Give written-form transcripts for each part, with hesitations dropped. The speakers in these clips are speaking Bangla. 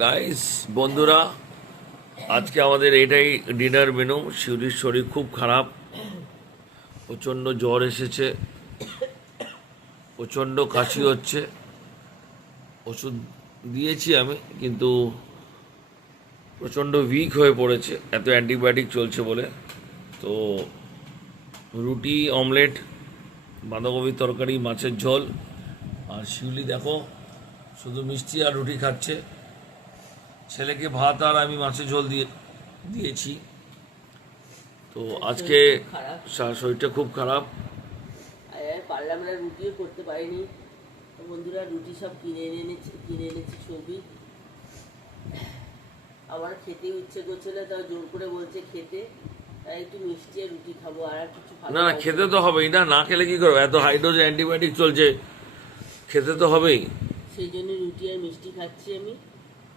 গাইস বন্ধুরা, আজকে আমাদের এটাই ডিনার মেনু। শিউলির শরীর খুব খারাপ, প্রচণ্ড জ্বর এসেছে, প্রচণ্ড কাশি হচ্ছে। ওষুধ দিয়েছি আমি, কিন্তু প্রচণ্ড উইক হয়ে পড়েছে, এত অ্যান্টিবায়োটিক চলছে বলে। তো রুটি, অমলেট, বাঁধাকপির তরকারি, মাছের ঝোল। আর শিউলি দেখো শুধু মিষ্টি আর রুটি খাচ্ছে। ছেলেকে ভাত আর আমি মাছের ঝোল দিয়েছি। তো আজকে শরীরটা খুব খারাপ। পারলাম না, রুটিও করতে পারিনি। বন্ধুরা রুটি সব কিনে এনেছি ছবি। আমার খেতে ইচ্ছে করছিল, তাও জোর করে বলছে খেতে, তাই একটু মিষ্টি আর রুটি খাবো, আর কিছু না না, খেতে তো হবেই, না খেলে কি করবো? এত হাই ডোজ অ্যান্টিবায়োটিক চলছে, খেতে তো হবেই। সেই জন্য রুটি আর মিষ্টি খাচ্ছি আমি।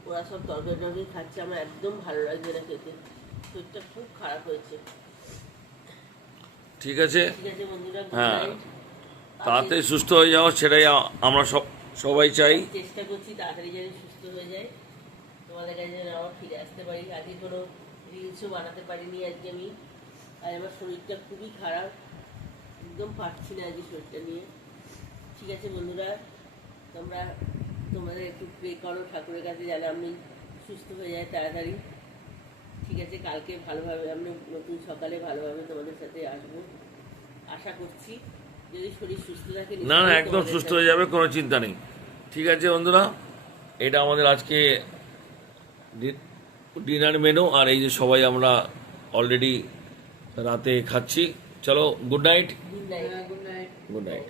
ওরা সব তরকারি খাচ্ছে, আমার একদম ভালো লাগছে না খেতে। শরীরটা খুব খারাপ হয়েছে। ঠিক আছে বন্ধুরা, হ্যাঁ, তাড়াতাড়ি সুস্থ হয়ে যাও, সেটাই আমরা সবাই চাই। চেষ্টা করছি তাড়াতাড়ি যেন সুস্থ হয়ে যায়, তোমাদের কাছে যেন আবার ফিরে আসতে পারি। আজকে কোনো রিলসও বানাতে পারিনি আজকে আমি। আর আমার শরীরটা খুবই খারাপ, একদম পারছি না আজকে শরীরটা নিয়ে। ঠিক আছে বন্ধুরা, তোমাদের একটু প্রে করো ঠাকুরের কাছে যেন আমি সুস্থ হয়ে যায় তাড়াতাড়ি। ঠিক আছে, কালকে ভালোভাবে আমি নতুন সকালে ভালোভাবে তোমাদের সাথে আসবো আশা করছি। যদি শরীর সুস্থ থাকে, না না, একদম সুস্থ হয়ে যাবে, কোনো চিন্তা নেই। ঠিক আছে বন্ধুরা, এটা আমাদের আজকে ডিনার মেনু। আর এই যে সবাই আমরা অলরেডি রাতে খাচ্ছি। চলো, good night. Good night. Good night.